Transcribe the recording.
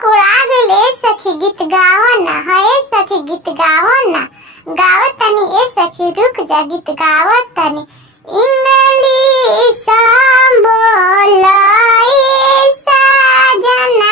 कोड़ा गइले सखी गीत गावो ना, हाय सखी गीत गावो ना, गावत तनी ए सखी रुक जा गीत गावत तनी। इंग्लिश बोलाई साजना